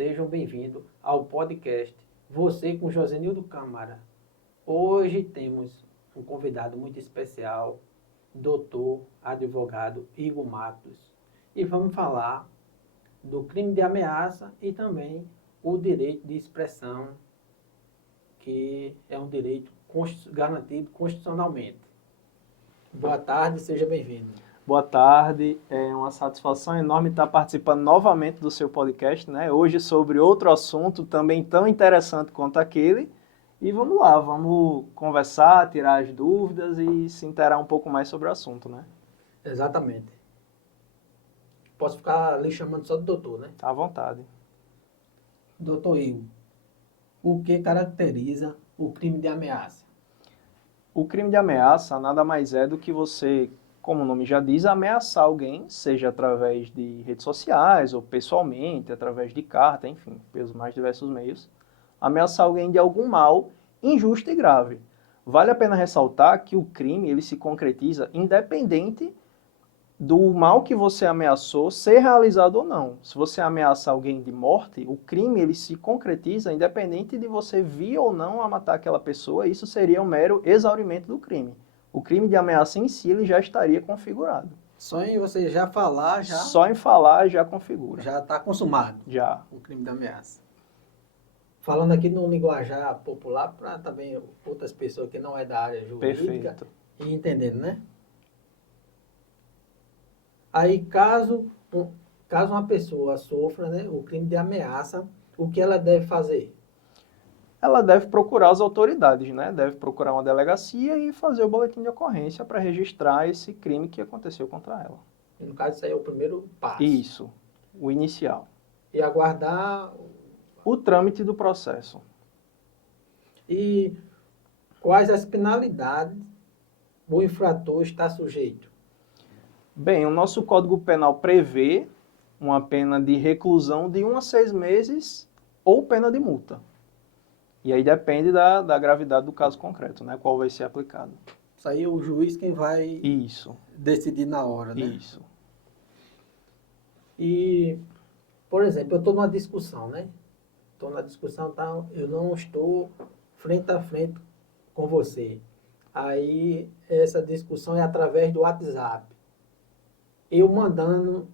sejam bem-vindos ao podcast Você com Josenildo Câmara. Hoje temos um convidado muito especial, doutor, advogado Igor Matos, e vamos falar do crime de ameaça e também o direito de expressão, que é um direito garantido constitucionalmente. Boa tarde, seja bem-vindo. Boa tarde, é uma satisfação enorme estar participando novamente do seu podcast, né? Hoje sobre outro assunto também tão interessante quanto aquele. E vamos lá, vamos conversar, tirar as dúvidas e se inteirar um pouco mais sobre o assunto, né? Exatamente. Posso ficar lhe chamando só de doutor, né? À vontade. Doutor Igor, o que caracteriza o crime de ameaça? O crime de ameaça nada mais é do que você, como o nome já diz, ameaçar alguém, seja através de redes sociais ou pessoalmente, através de carta, enfim, pelos mais diversos meios, ameaçar alguém de algum mal injusto e grave. Vale a pena ressaltar que o crime ele se concretiza independente do mal que você ameaçou ser realizado ou não. Se você ameaça alguém de morte, o crime ele se concretiza independente de você vir ou não a matar aquela pessoa, isso seria um mero exaurimento do crime. O crime de ameaça em si ele já estaria configurado. Só em você já falar, Só em falar já configura. já está consumado Já. o crime de ameaça. Falando aqui no linguajar popular, para também outras pessoas que não é da área jurídica Perfeito. e entendendo, né? Aí, caso uma pessoa sofra, né, o crime de ameaça, o que ela deve fazer? Ela deve procurar as autoridades, né? Deve procurar uma delegacia e fazer o boletim de ocorrência para registrar esse crime que aconteceu contra ela. E, no caso, isso aí é o primeiro passo. Isso, o inicial. E aguardar. O trâmite do processo. E quais as penalidades o infrator está sujeito? Bem, o nosso Código Penal prevê uma pena de reclusão de 1 a 6 meses ou pena de multa. E aí depende da gravidade do caso concreto, né? Qual vai ser aplicado. Isso aí é o juiz quem vai Isso. decidir na hora, né? Isso. E, por exemplo, eu estou numa discussão, né? Estou na discussão, tá? Eu não estou frente a frente com você. Aí, essa discussão é através do WhatsApp. Eu mandando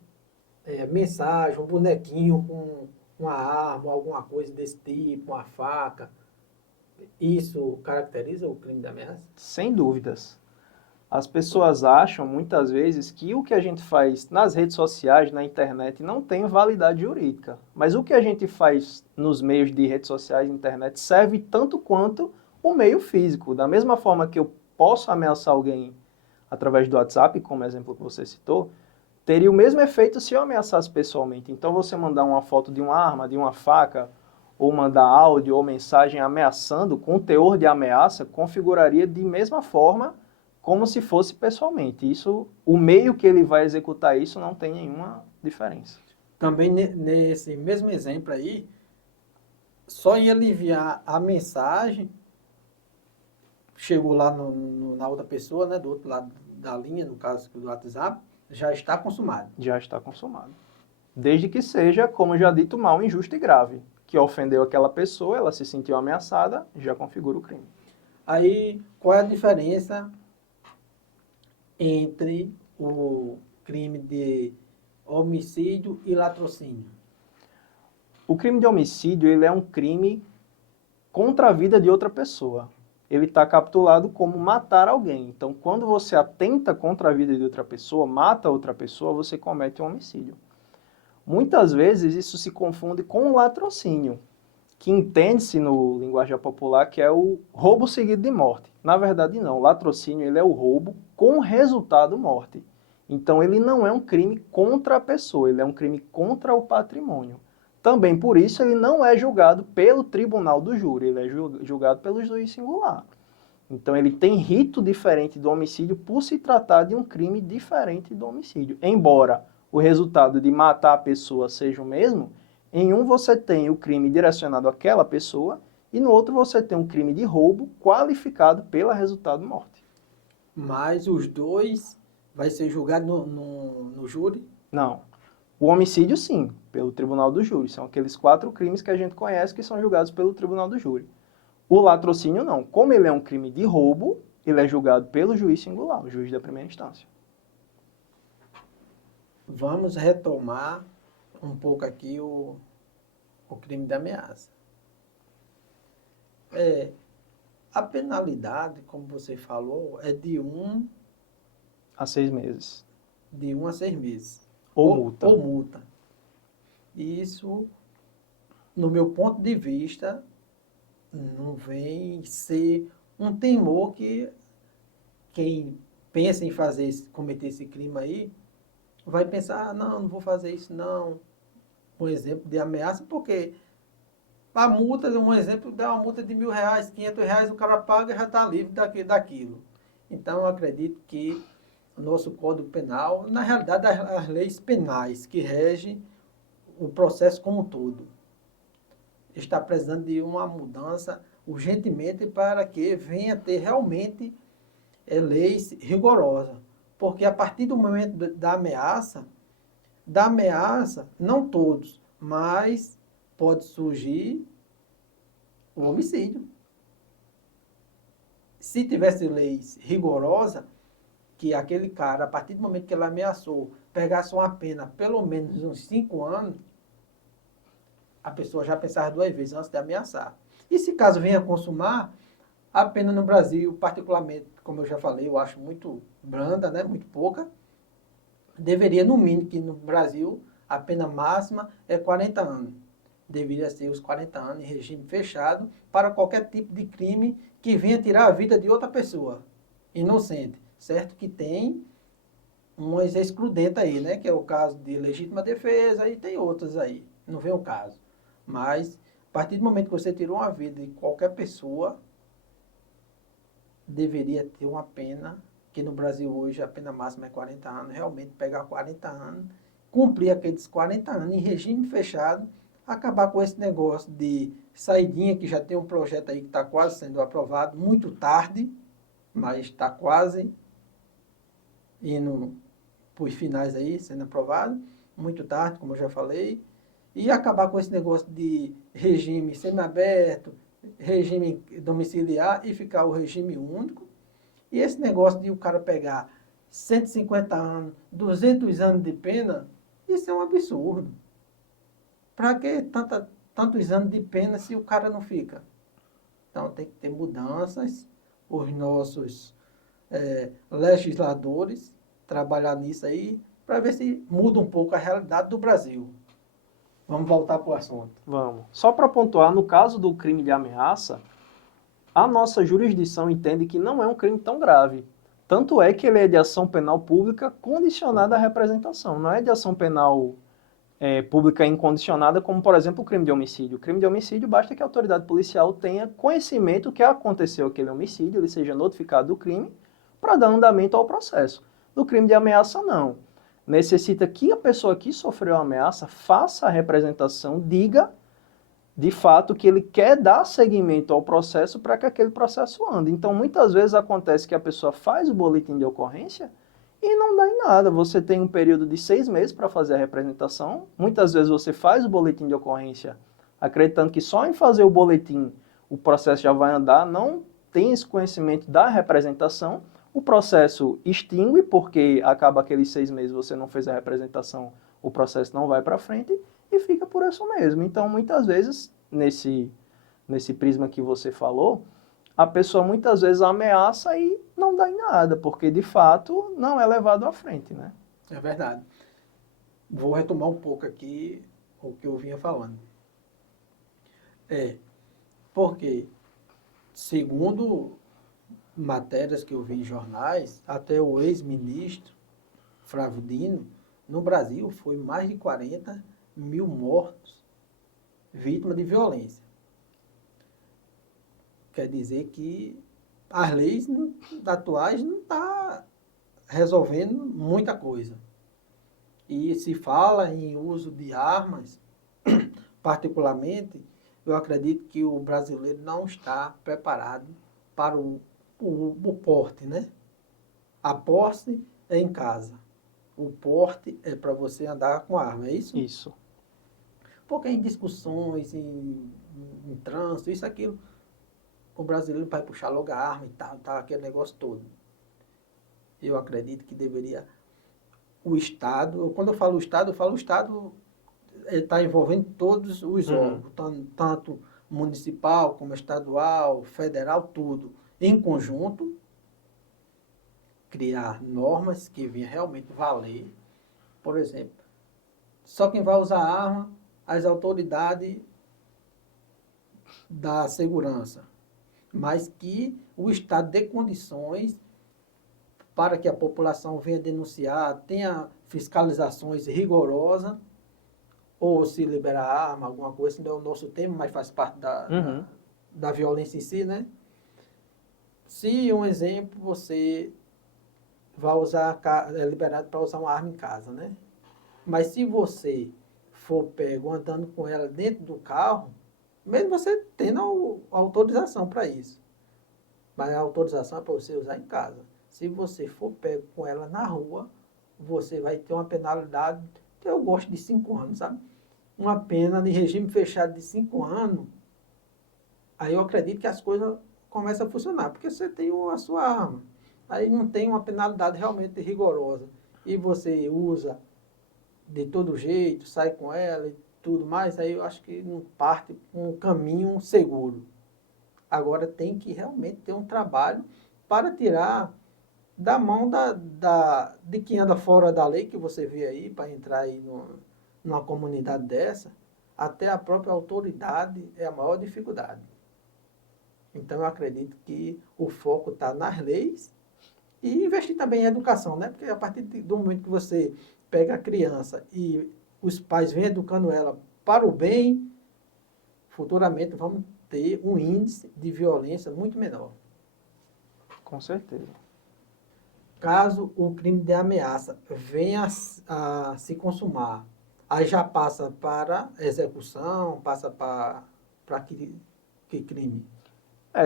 mensagem, um bonequinho com uma arma, alguma coisa desse tipo, uma faca. Isso caracteriza o crime de ameaça? Sem dúvidas. As pessoas acham, muitas vezes, que o que a gente faz nas redes sociais, na internet, não tem validade jurídica. Mas o que a gente faz nos meios de redes sociais e internet serve tanto quanto o meio físico. Da mesma forma que eu posso ameaçar alguém através do WhatsApp, como exemplo que você citou, teria o mesmo efeito se eu ameaçasse pessoalmente. Então, você mandar uma foto de uma arma, de uma faca, ou mandar áudio ou mensagem ameaçando, com teor de ameaça, configuraria de mesma forma como se fosse pessoalmente. Isso, o meio que ele vai executar isso não tem nenhuma diferença. Também nesse mesmo exemplo aí, só em ele enviar a mensagem, chegou lá na outra pessoa, né, do outro lado da linha, no caso do WhatsApp, já está consumado. Já está consumado. Desde que seja, como já dito, mal, injusto e grave. Que ofendeu aquela pessoa, ela se sentiu ameaçada, já configura o crime. Aí, qual é a diferença entre o crime de homicídio e latrocínio? O crime de homicídio ele é um crime contra a vida de outra pessoa. Ele está capitulado como matar alguém. Então, quando você atenta contra a vida de outra pessoa, mata outra pessoa, você comete um homicídio. Muitas vezes isso se confunde com o latrocínio, que entende-se no linguagem popular que é o roubo seguido de morte. Na verdade, não. O latrocínio ele é o roubo com resultado morte. Então, ele não é um crime contra a pessoa, ele é um crime contra o patrimônio. Também por isso ele não é julgado pelo tribunal do júri, ele é julgado pelo juiz singular. Então ele tem rito diferente do homicídio por se tratar de um crime diferente do homicídio. Embora o resultado de matar a pessoa seja o mesmo, em um você tem o crime direcionado àquela pessoa e no outro você tem um crime de roubo qualificado pelo resultado morte. Mas os dois vai ser julgado no júri? Não. O homicídio, sim, pelo tribunal do júri. São aqueles 4 crimes que a gente conhece que são julgados pelo tribunal do júri. O latrocínio, não. Como ele é um crime de roubo, ele é julgado pelo juiz singular, o juiz da primeira instância. Vamos retomar um pouco aqui o crime de ameaça. A penalidade, como você falou, é de 1 A 6 meses. a 6 meses. Ou multa. Ou multa. Isso, no meu ponto de vista, não vem ser um temor que quem pensa em cometer esse crime aí, vai pensar, não vou fazer isso não. Um exemplo de ameaça, porque a multa, um exemplo, dá uma multa de R$ 1.000, R$ 500, o cara paga e já está livre daquilo. Então, eu acredito que o nosso Código Penal, na realidade, as leis penais que regem o processo como um todo, está precisando de uma mudança urgentemente para que venha a ter realmente leis rigorosas. Porque a partir do momento da ameaça, não todos, mas pode surgir o homicídio. Se tivesse leis rigorosas, que aquele cara, a partir do momento que ele ameaçou, pegasse uma pena pelo menos uns 5 anos, a pessoa já pensava 2 vezes antes de ameaçar. E se caso venha consumar, a pena no Brasil, particularmente, como eu já falei, eu acho muito branda, né? Muito pouca. Deveria, no mínimo, que no Brasil a pena máxima é 40 anos. Deveria ser os 40 anos em regime fechado para qualquer tipo de crime que venha tirar a vida de outra pessoa inocente. Certo que tem umas excludentes aí, né? Que é o caso de legítima defesa e tem outras aí. Não vem o caso. Mas, a partir do momento que você tirou uma vida de qualquer pessoa, deveria ter uma pena, que no Brasil hoje a pena máxima é 40 anos, realmente pegar 40 anos, cumprir aqueles 40 anos em regime fechado, acabar com esse negócio de saidinha, que já tem um projeto aí que está quase sendo aprovado, muito tarde, mas está quase indo para os finais aí, sendo aprovado, muito tarde, como eu já falei, e acabar com esse negócio de regime semiaberto, regime domiciliar e ficar o regime único. E esse negócio de o cara pegar 150 anos, 200 anos de pena, isso é um absurdo. Para que tantos anos de pena se o cara não fica? Então tem que ter mudanças, os nossos legisladores trabalhar nisso aí, para ver se muda um pouco a realidade do Brasil. Vamos voltar para o assunto. Vamos. Só para pontuar, no caso do crime de ameaça, a nossa jurisdição entende que não é um crime tão grave. Tanto é que ele é de ação penal pública condicionada à representação. Não é de ação penal pública incondicionada, como, por exemplo, o crime de homicídio. O crime de homicídio basta que a autoridade policial tenha conhecimento que aconteceu aquele homicídio, ele seja notificado do crime, para dar andamento ao processo. No crime de ameaça, não. Necessita que a pessoa que sofreu a ameaça faça a representação, diga de fato que ele quer dar seguimento ao processo para que aquele processo ande. Então, muitas vezes acontece que a pessoa faz o boletim de ocorrência e não dá em nada. Você tem um período de 6 meses para fazer a representação. Muitas vezes você faz o boletim de ocorrência acreditando que só em fazer o boletim o processo já vai andar, não tem esse conhecimento da representação. O processo extingue porque acaba aqueles 6 meses, você não fez a representação, o processo não vai para frente e fica por isso mesmo. Então, muitas vezes, nesse prisma que você falou, a pessoa muitas vezes ameaça e não dá em nada, porque de fato não é levado à frente, né? É verdade. Vou retomar um pouco aqui o que eu vinha falando. Porque, segundo matérias que eu vi em jornais, até o ex-ministro Flávio Dino, no Brasil foi mais de 40 mil mortos vítimas de violência. Quer dizer que as leis atuais não estão resolvendo muita coisa. E se fala em uso de armas, particularmente, eu acredito que o brasileiro não está preparado para o porte, né? A posse é em casa. o porte é para você andar com arma, é isso? Isso. Porque em discussões, em trânsito, isso, aquilo, o brasileiro vai puxar logo a arma e tal, aquele negócio todo. Eu acredito que deveria o Estado, quando eu falo o Estado está envolvendo todos os órgãos, tanto municipal como estadual, federal, tudo. Em conjunto, criar normas que venham realmente valer. Por exemplo, só quem vai usar arma, as autoridades da segurança. Mas que o Estado dê condições para que a população venha denunciar, tenha fiscalizações rigorosas, ou se liberar arma, alguma coisa, não é o nosso tema, mas faz parte da violência em si, né? Se, um exemplo, você vai usar, é liberado para usar uma arma em casa, né? Mas se você for pego andando com ela dentro do carro, mesmo você tendo a autorização para isso, mas a autorização é para você usar em casa. Se você for pego com ela na rua, você vai ter uma penalidade, eu gosto de 5 anos, sabe? Uma pena de regime fechado de 5 anos, aí eu acredito que as coisas começam a funcionar, porque você tem a sua arma, aí não tem uma penalidade realmente rigorosa, e você usa de todo jeito, sai com ela e tudo mais, aí eu acho que não parte um caminho seguro. Agora tem que realmente ter um trabalho para tirar da mão de quem anda fora da lei, que você vê aí, para entrar aí numa comunidade dessa, até a própria autoridade é a maior dificuldade. Então, eu acredito que o foco está nas leis e investir também em educação, né? Porque a partir do momento que você pega a criança e os pais vêm educando ela para o bem, futuramente vamos ter um índice de violência muito menor. Com certeza. Caso o crime de ameaça venha a se consumar, aí já passa para execução, passa para que crime?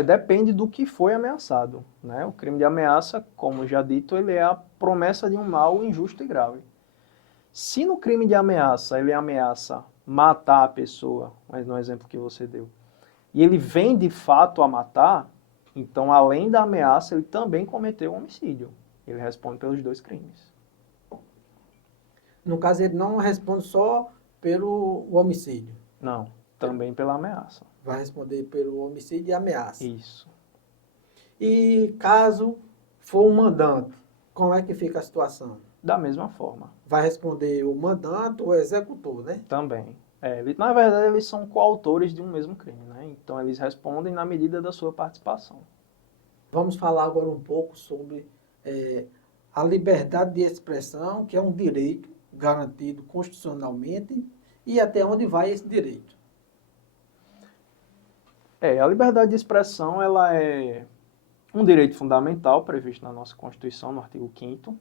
Depende do que foi ameaçado, né? O crime de ameaça, como já dito, ele é a promessa de um mal injusto e grave. Se no crime de ameaça ele ameaça matar a pessoa, mas no exemplo que você deu, e ele vem de fato a matar, então além da ameaça ele também cometeu um homicídio. Ele responde pelos 2 crimes. No caso, ele não responde só pelo homicídio. Não, também pela ameaça. Vai responder pelo homicídio e ameaça. Isso. E caso for um mandante, como é que fica a situação? Da mesma forma. Vai responder o mandante ou o executor, né? Também. Na verdade, eles são coautores de um mesmo crime, né? Então, eles respondem na medida da sua participação. Vamos falar agora um pouco sobre a liberdade de expressão, que é um direito garantido constitucionalmente, e até onde vai esse direito. A liberdade de expressão ela é um direito fundamental previsto na nossa Constituição, no artigo 5º,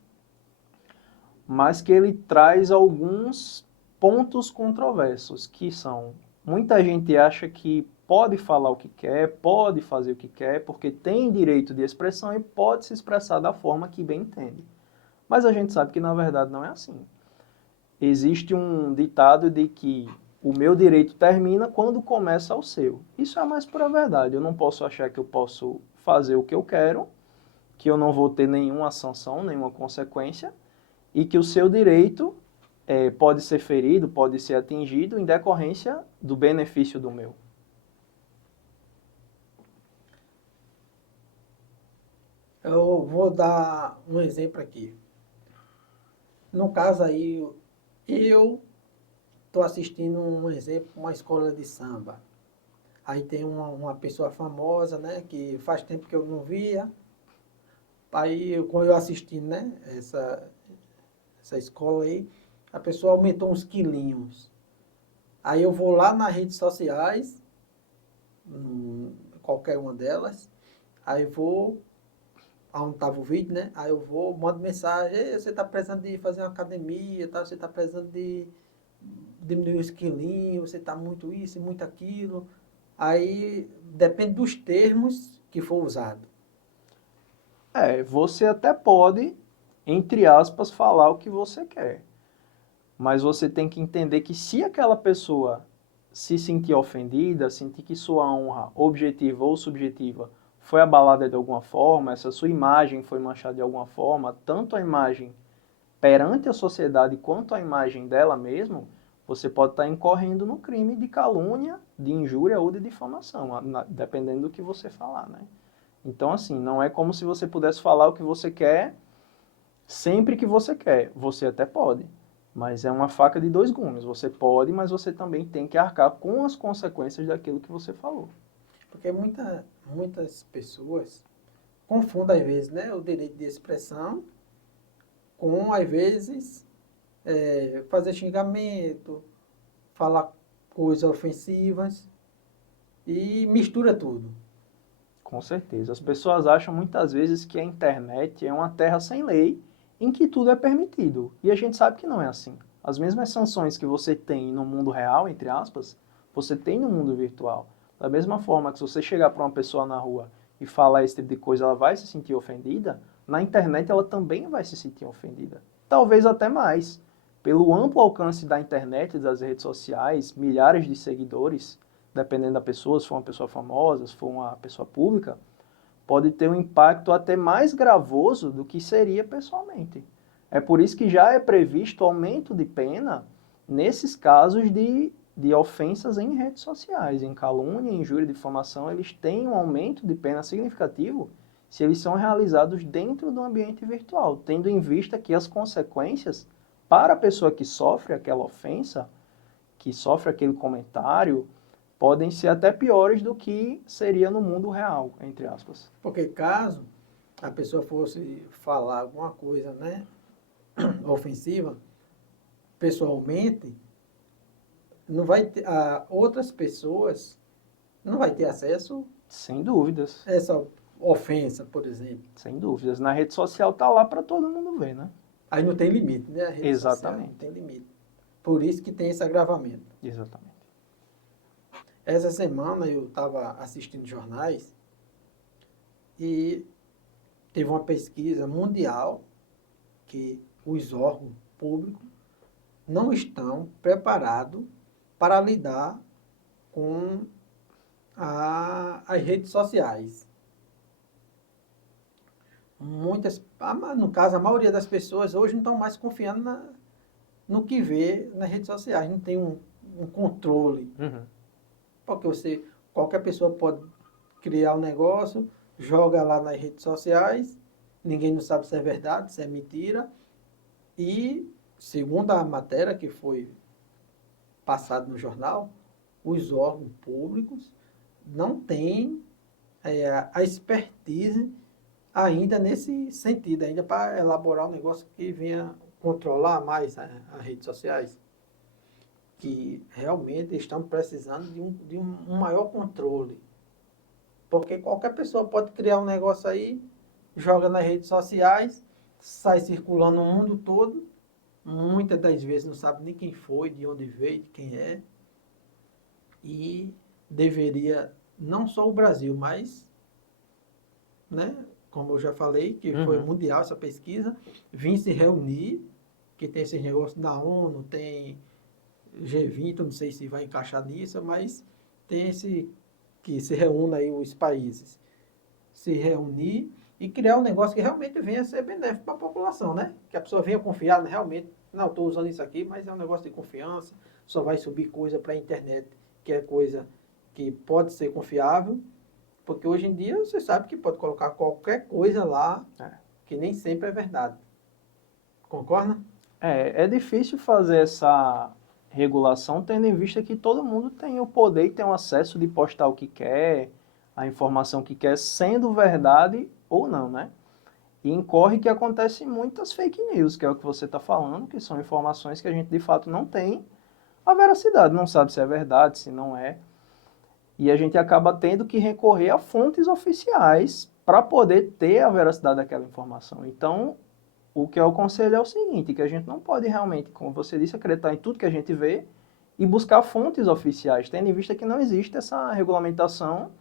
mas que ele traz alguns pontos controversos, que são, muita gente acha que pode falar o que quer, pode fazer o que quer, porque tem direito de expressão e pode se expressar da forma que bem entende. Mas a gente sabe que na verdade não é assim. Existe um ditado de que o meu direito termina quando começa o seu. Isso é a mais pura verdade. Eu não posso achar que eu posso fazer o que eu quero, que eu não vou ter nenhuma sanção, nenhuma consequência, e que o seu direito pode ser ferido, pode ser atingido em decorrência do benefício do meu. Eu vou dar um exemplo aqui. No caso aí, eu estou assistindo um exemplo, uma escola de samba. Aí tem uma pessoa famosa, né, que faz tempo que eu não via. Aí, quando eu assisti, né, essa escola aí, a pessoa aumentou uns quilinhos. Aí eu vou lá nas redes sociais, qualquer uma delas, aí vou, onde estava o vídeo, né? Aí eu vou, mando mensagem: "Ei, você está precisando de fazer uma academia, tá? Você está precisando de diminuir os quilinhos, você está muito isso, muito aquilo." Aí depende dos termos que for usado. Você até pode, entre aspas, falar o que você quer. Mas você tem que entender que se aquela pessoa se sentir ofendida, sentir que sua honra, objetiva ou subjetiva, foi abalada de alguma forma, essa sua imagem foi manchada de alguma forma, tanto a imagem perante a sociedade quanto a imagem dela mesma, você pode estar incorrendo no crime de calúnia, de injúria ou de difamação, dependendo do que você falar, né? Então, assim, não é como se você pudesse falar o que você quer sempre que você quer. Você até pode, mas é uma faca de dois gumes. Você pode, mas você também tem que arcar com as consequências daquilo que você falou. Porque muitas pessoas confundem, às vezes, né, o direito de expressão com, às vezes, fazer xingamento, falar coisas ofensivas e mistura tudo. Com certeza. As pessoas acham muitas vezes que a internet é uma terra sem lei, em que tudo é permitido. E a gente sabe que não é assim. As mesmas sanções que você tem no mundo real, entre aspas, você tem no mundo virtual. Da mesma forma que se você chegar para uma pessoa na rua e falar esse tipo de coisa, ela vai se sentir ofendida, na internet ela também vai se sentir ofendida. Talvez até mais. Pelo amplo alcance da internet e das redes sociais, milhares de seguidores, dependendo da pessoa, se for uma pessoa famosa, se for uma pessoa pública, pode ter um impacto até mais gravoso do que seria pessoalmente. É por isso que já é previsto aumento de pena nesses casos de ofensas em redes sociais, em calúnia, injúria e difamação, eles têm um aumento de pena significativo se eles são realizados dentro do ambiente virtual, tendo em vista que as consequências para a pessoa que sofre aquela ofensa, que sofre aquele comentário, podem ser até piores do que seria no mundo real, entre aspas. Porque caso a pessoa fosse falar alguma coisa, né, ofensiva, pessoalmente, não vai ter, outras pessoas não vai ter acesso Sem dúvidas. a essa ofensa, por exemplo. Sem dúvidas. Na rede social tá lá para todo mundo ver, né? Aí não tem limite, né? A rede social Exatamente. não tem limite. Por isso que tem esse agravamento. Exatamente. Essa semana eu estava assistindo jornais e teve uma pesquisa mundial que os órgãos públicos não estão preparados para lidar com as redes sociais. No caso, a maioria das pessoas hoje não estão mais confiando no que vê nas redes sociais, não tem um controle. Uhum. Porque qualquer pessoa pode criar um negócio, joga lá nas redes sociais, ninguém não sabe se é verdade, se é mentira. E, segundo a matéria que foi passada no jornal, os órgãos públicos não têm a expertise ainda nesse sentido, ainda para elaborar um negócio que venha controlar mais as redes sociais, que realmente estão precisando de um maior controle. Porque qualquer pessoa pode criar um negócio aí, joga nas redes sociais, sai circulando no mundo todo, muitas das vezes não sabe nem quem foi, de onde veio, de quem é, e deveria, não só o Brasil, mas, né, como eu já falei, que foi mundial essa pesquisa, vir se reunir, que tem esses negócios da ONU, tem G20, eu não sei se vai encaixar nisso, mas tem esse que se reúna aí os países, se reunir e criar um negócio que realmente venha a ser benéfico para a população, né? Que a pessoa venha confiar realmente, não, estou usando isso aqui, mas é um negócio de confiança, só vai subir coisa para a internet, que é coisa que pode ser confiável, porque hoje em dia você sabe que pode colocar qualquer coisa lá, que nem sempre é verdade. Concorda? É difícil fazer essa regulação tendo em vista que todo mundo tem o poder e tem o acesso de postar o que quer, a informação que quer, sendo verdade ou não, né? E incorre que acontecem muitas fake news, que é o que você está falando, que são informações que a gente de fato não tem a veracidade, não sabe se é verdade, se não é. E a gente acaba tendo que recorrer a fontes oficiais para poder ter a veracidade daquela informação. Então, o que eu aconselho é o seguinte, que a gente não pode realmente, como você disse, acreditar em tudo que a gente vê e buscar fontes oficiais, tendo em vista que não existe essa regulamentação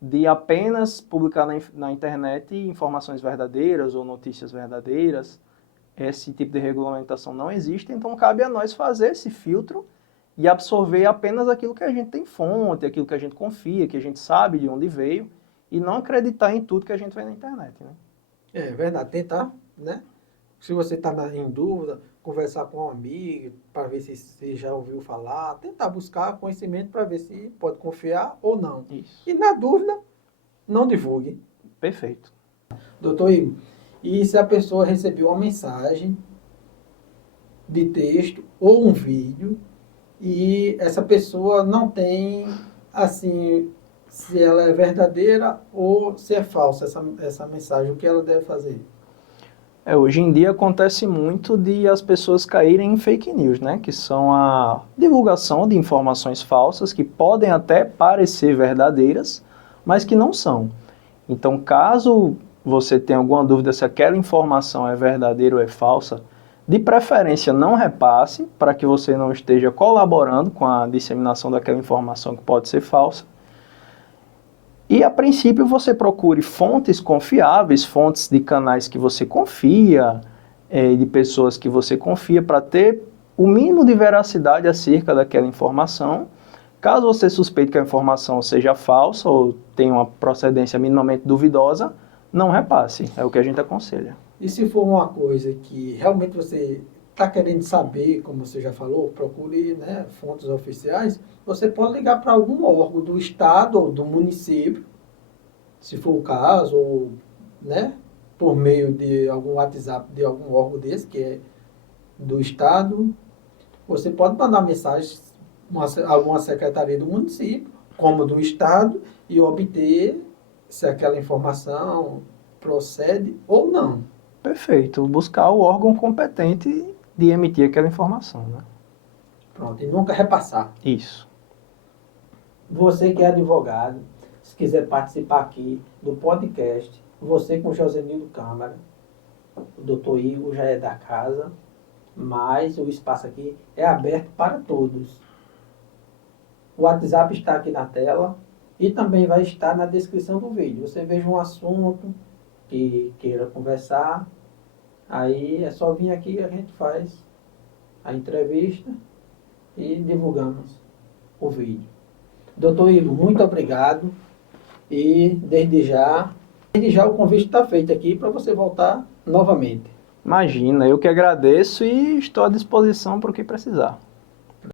de apenas publicar na internet informações verdadeiras ou notícias verdadeiras. esse tipo de regulamentação não existe, então cabe a nós fazer esse filtro e absorver apenas aquilo que a gente tem fonte, aquilo que a gente confia, que a gente sabe de onde veio, e não acreditar em tudo que a gente vê na internet, né? É verdade, tentar, né? Se você está em dúvida, conversar com um amigo para ver se já ouviu falar, tentar buscar conhecimento para ver se pode confiar ou não. Isso. E na dúvida, não divulgue. Perfeito. Doutor Igor, e se a pessoa recebeu uma mensagem de texto ou um vídeo e essa pessoa não tem, assim, se ela é verdadeira ou se é falsa essa mensagem, o que ela deve fazer? Hoje em dia acontece muito de as pessoas caírem em fake news, né? Que são a divulgação de informações falsas que podem até parecer verdadeiras, mas que não são. Então, caso você tenha alguma dúvida se aquela informação é verdadeira ou é falsa, de preferência não repasse, para que você não esteja colaborando com a disseminação daquela informação que pode ser falsa. E, a princípio, você procure fontes confiáveis, fontes de canais que você confia, de pessoas que você confia, para ter o mínimo de veracidade acerca daquela informação. Caso você suspeite que a informação seja falsa ou tenha uma procedência minimamente duvidosa, não repasse, é o que a gente aconselha. E se for uma coisa que realmente você está querendo saber, como você já falou, procure, né, fontes oficiais, você pode ligar para algum órgão do estado ou do município, se for o caso, ou, né, por meio de algum WhatsApp de algum órgão desse, que é do estado. Você pode mandar mensagem a alguma secretaria do município, como do estado, e obter se aquela informação procede ou não. Perfeito, buscar o órgão competente de emitir aquela informação, né? Pronto, e nunca repassar. Isso. Você que é advogado, se quiser participar aqui do podcast, você com Josenildo Câmara, o doutor Igor já é da casa, mas o espaço aqui é aberto para todos. O WhatsApp está aqui na tela e também vai estar na descrição do vídeo. Você veja um assunto que queira conversar, aí é só vir aqui e a gente faz a entrevista e divulgamos o vídeo. Doutor Igor, muito obrigado e desde já o convite está feito aqui para você voltar novamente. Imagina, eu que agradeço e estou à disposição para o que precisar.